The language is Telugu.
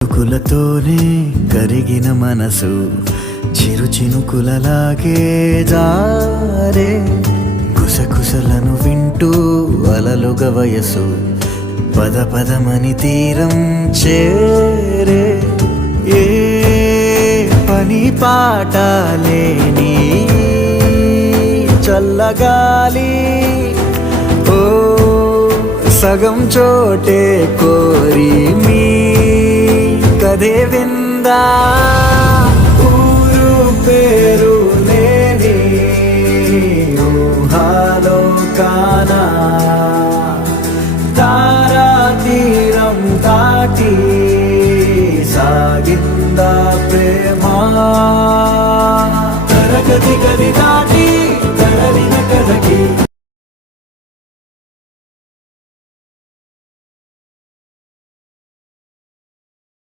చినుకులతోనే కరిగిన మనసు చిరు చినుకులలాగే జారే కుసకుసలను వింటూ అలలుగ వయసు పద పదమని తీరం చేరే ఏ పని పాట లేని చల్లగాలి ఓ సగం చోటే కోరి మీ కదే విందా ఊరు పేరు లేని ఊహాలో కానా తారా తీరం దాటి సాగిందా ప్రేమ తరగతి గదిదా